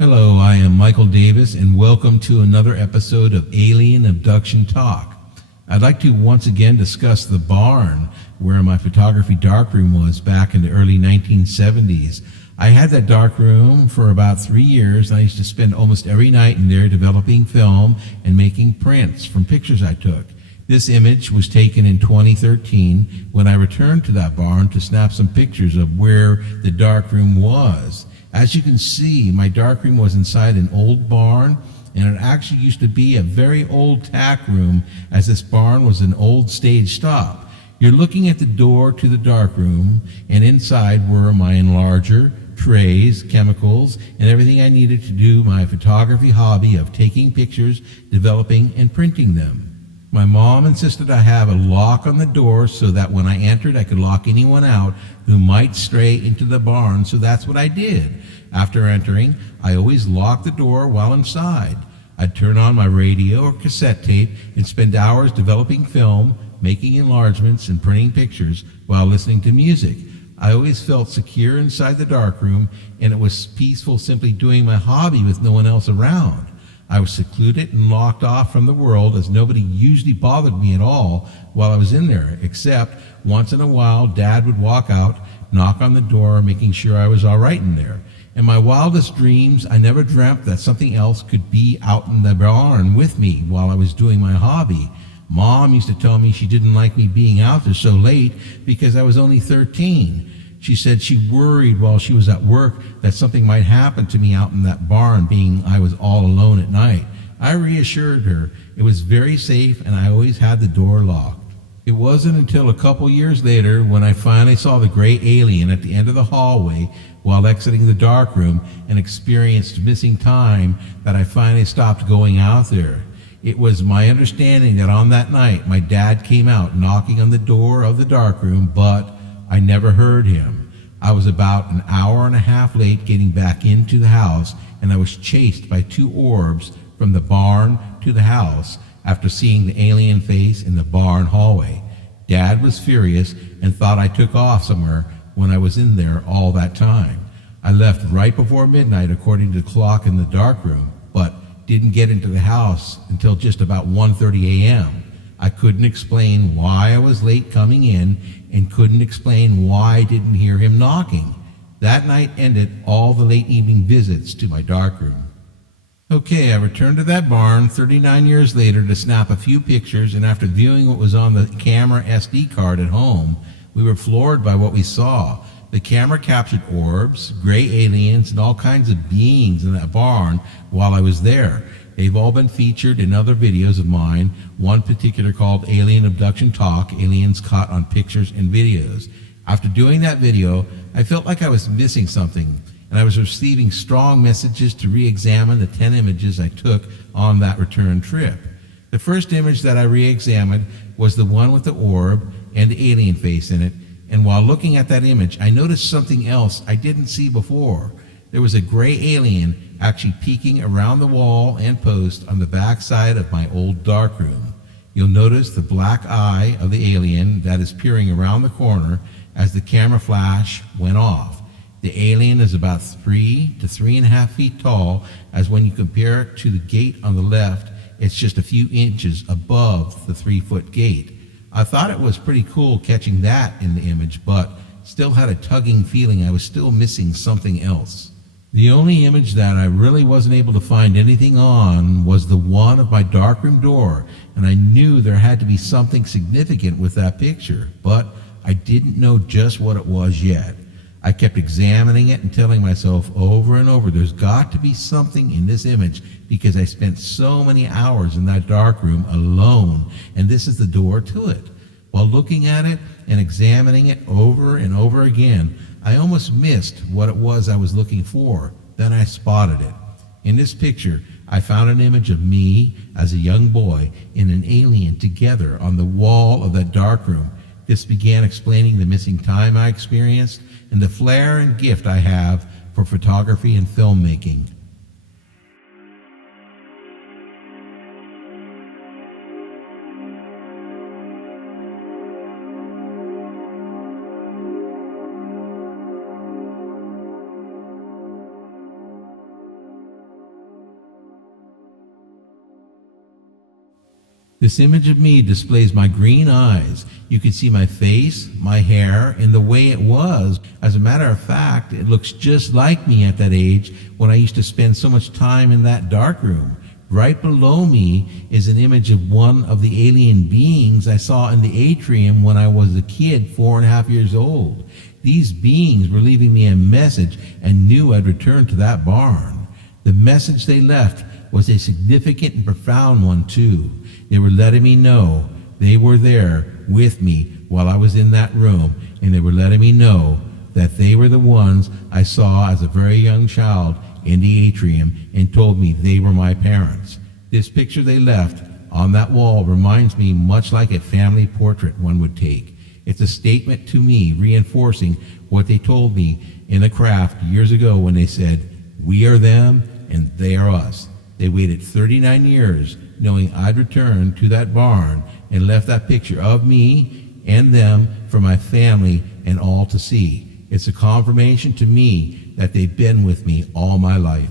Hello, I am Michael Davis, and welcome to another episode of Alien Abduction Talk. I'd like to once again discuss the barn where my photography darkroom was back in the early 1970s. I had that darkroom for about 3 years, and I used to spend almost every night in there developing film and making prints from pictures I took. This image was taken in 2013 when I returned to that barn to snap some pictures of where the darkroom was. As you can see, my darkroom was inside an old barn, and it actually used to be a very old tack room, as this barn was an old stage stop. You're looking at the door to the darkroom, and inside were my enlarger, trays, chemicals, and everything I needed to do my photography hobby of taking pictures, developing, and printing them. My mom insisted I have a lock on the door so that when I entered I could lock anyone out who might stray into the barn, so that's what I did. After entering, I always locked the door while inside. I'd turn on my radio or cassette tape and spend hours developing film, making enlargements, and printing pictures while listening to music. I always felt secure inside the darkroom, and it was peaceful simply doing my hobby with no one else around. I was secluded and locked off from the world, as nobody usually bothered me at all while I was in there, except once in a while Dad would walk out, knock on the door, making sure I was all right in there. In my wildest dreams, I never dreamt that something else could be out in the barn with me while I was doing my hobby. Mom used to tell me she didn't like me being out there so late because I was only 13. She said she worried while she was at work that something might happen to me out in that barn, being I was all alone at night. I reassured her it was very safe and I always had the door locked. It wasn't until a couple years later when I finally saw the gray alien at the end of the hallway while exiting the darkroom and experienced missing time that I finally stopped going out there. It was my understanding that on that night my dad came out knocking on the door of the darkroom, but I never heard him. I was about an hour and a half late getting back into the house, and I was chased by two orbs from the barn to the house after seeing the alien face in the barn hallway. Dad was furious and thought I took off somewhere when I was in there all that time. I left right before midnight according to the clock in the darkroom, but didn't get into the house until just about 1:30 a.m. I couldn't explain why I was late coming in and couldn't explain why I didn't hear him knocking. That night ended all the late evening visits to my darkroom. Okay, I returned to that barn 39 years later to snap a few pictures, and after viewing what was on the camera SD card at home, we were floored by what we saw. The camera captured orbs, gray aliens, and all kinds of beings in that barn while I was there. They've all been featured in other videos of mine, one particular called Alien Abduction Talk, Aliens Caught on Pictures and Videos. After doing that video, I felt like I was missing something, and I was receiving strong messages to re-examine the 10 images I took on that return trip. The first image that I re-examined was the one with the orb and the alien face in it, and while looking at that image, I noticed something else I didn't see before. There was a gray alien actually peeking around the wall and post on the back side of my old darkroom. You'll notice the black eye of the alien that is peering around the corner as the camera flash went off. The alien is about 3 to 3.5 feet tall, as when you compare it to the gate on the left, it's just a few inches above the 3-foot gate. I thought it was pretty cool catching that in the image, but still had a tugging feeling I was still missing something else. The only image that I really wasn't able to find anything on was the one of my darkroom door, and I knew there had to be something significant with that picture, but I didn't know just what it was yet. I kept examining it and telling myself over and over, there's got to be something in this image because I spent so many hours in that darkroom alone, and this is the door to it. While looking at it and examining it over and over again, I almost missed what it was I was looking for. Then I spotted it. In this picture, I found an image of me as a young boy and an alien together on the wall of that darkroom. This began explaining the missing time I experienced and the flair and gift I have for photography and filmmaking. This image of me displays my green eyes. You can see my face, my hair, and the way it was. As a matter of fact, it looks just like me at that age when I used to spend so much time in that dark room. Right below me is an image of one of the alien beings I saw in the atrium when I was a kid, 4.5 years old. These beings were leaving me a message and knew I'd return to that barn. The message they left was a significant and profound one, too. They were letting me know they were there with me while I was in that room, and they were letting me know that they were the ones I saw as a very young child in the atrium and told me they were my parents. This picture they left on that wall reminds me much like a family portrait one would take. It's a statement to me reinforcing what they told me in the craft years ago when they said, "We are them and they are us." They waited 39 years knowing I'd return to that barn and left that picture of me and them for my family and all to see. It's a confirmation to me that they've been with me all my life.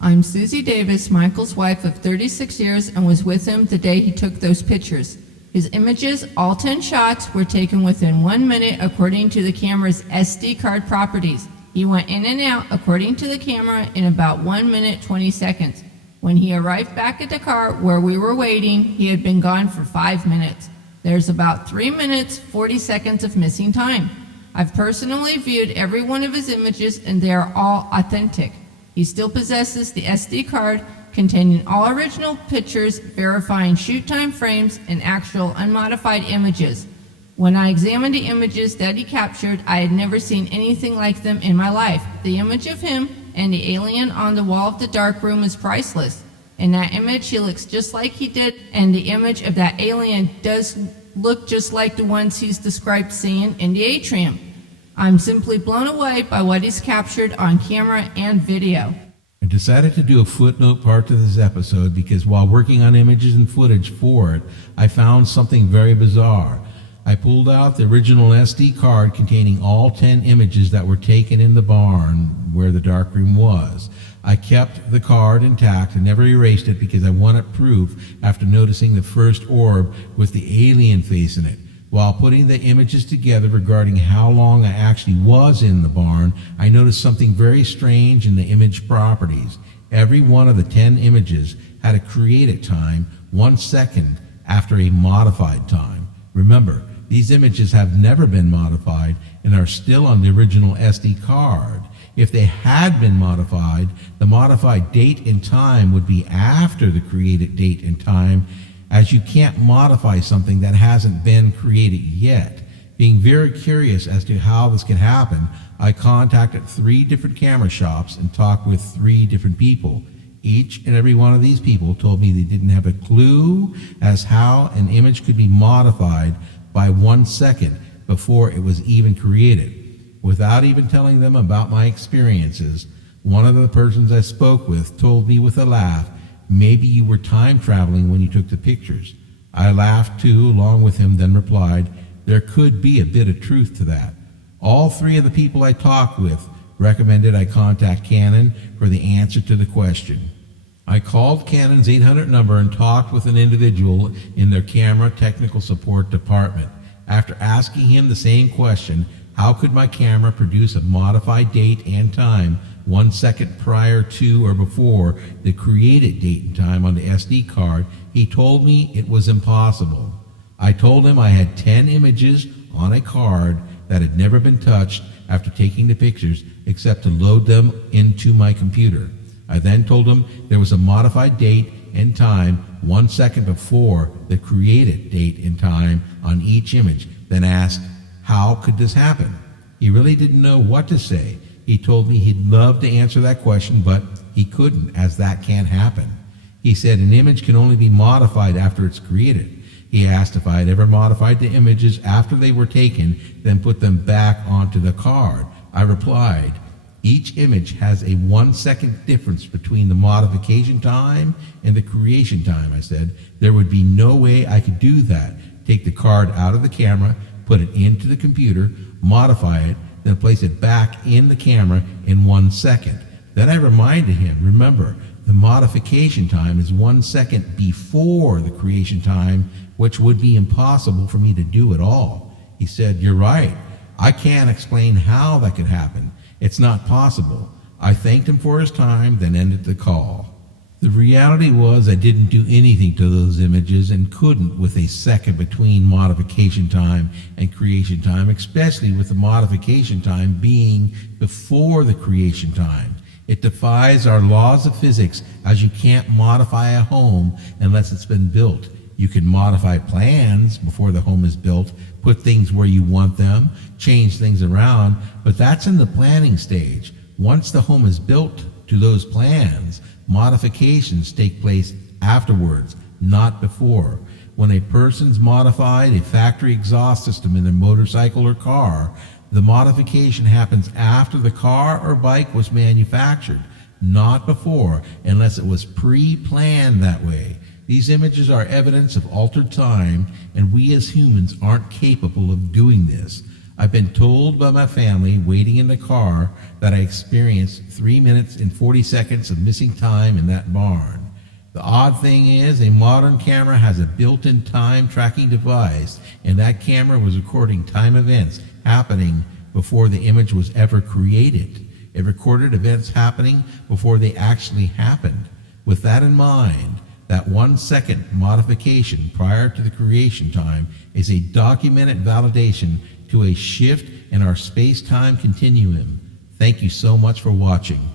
I'm Susie Davis, Michael's wife of 36 years, and was with him the day he took those pictures. His images, all 10 shots, were taken within 1 minute according to the camera's SD card properties. He went in and out according to the camera in about 1 minute 20 seconds. When he arrived back at the car where we were waiting, he had been gone for 5 minutes. There's about 3 minutes, 40 seconds of missing time. I've personally viewed every one of his images and they are all authentic. He still possesses the SD card containing all original pictures, verifying shoot time frames and actual unmodified images. When I examined the images that he captured, I had never seen anything like them in my life. The image of him and the alien on the wall of the dark room is priceless. In that image, he looks just like he did, and the image of that alien does look just like the ones he's described seeing in the atrium. I'm simply blown away by what he's captured on camera and video. I decided to do a footnote part to this episode because while working on images and footage for it, I found something very bizarre. I pulled out the original SD card containing all 10 images that were taken in the barn where the darkroom was. I kept the card intact and never erased it because I wanted proof after noticing the first orb with the alien face in it. While putting the images together regarding how long I actually was in the barn, I noticed something very strange in the image properties. Every one of the 10 images had a created time 1 second after a modified time. Remember, these images have never been modified and are still on the original SD card. If they had been modified, the modified date and time would be after the created date and time, as you can't modify something that hasn't been created yet. Being very curious as to how this could happen, I contacted 3 different camera shops and talked with 3 different people. Each and every one of these people told me they didn't have a clue as how an image could be modified by 1 second before it was even created. Without even telling them about my experiences, one of the persons I spoke with told me with a laugh, "Maybe you were time traveling when you took the pictures." I laughed too, along with him, then replied, "There could be a bit of truth to that." All 3 of the people I talked with recommended I contact Canon for the answer to the question. I called Canon's 800 number and talked with an individual in their camera technical support department. After asking him the same question, how could my camera produce a modified date and time 1 second prior to or before the created date and time on the SD card, he told me it was impossible. I told him I had 10 images on a card that had never been touched after taking the pictures except to load them into my computer. I then told him there was a modified date and time 1 second before the created date and time on each image, then asked, how could this happen? He really didn't know what to say. He told me he'd love to answer that question, but he couldn't, as that can't happen. He said an image can only be modified after it's created. He asked if I had ever modified the images after they were taken, then put them back onto the card. I replied, each image has a 1 second difference between the modification time and the creation time. I said, there would be no way I could do that. Take the card out of the camera, put it into the computer, modify it, then place it back in the camera in 1 second. Then I reminded him, remember, the modification time is 1 second before the creation time, which would be impossible for me to do at all. He said, "You're right. I can't explain how that could happen. It's not possible." I thanked him for his time, then ended the call. The reality was I didn't do anything to those images and couldn't with a second between modification time and creation time, especially with the modification time being before the creation time. It defies our laws of physics, as you can't modify a home unless it's been built. You can modify plans before the home is built, put things where you want them, change things around, but that's in the planning stage. Once the home is built to those plans, modifications take place afterwards, not before. When a person's modified a factory exhaust system in their motorcycle or car, the modification happens after the car or bike was manufactured, not before, unless it was pre-planned that way. These images are evidence of altered time, and we as humans aren't capable of doing this. I've been told by my family waiting in the car that I experienced 3 minutes and 40 seconds of missing time in that barn. The odd thing is, a modern camera has a built-in time tracking device, and that camera was recording time events happening before the image was ever created. It recorded events happening before they actually happened. With that in mind, that 1 second modification prior to the creation time is a documented validation to a shift in our space-time continuum. Thank you so much for watching.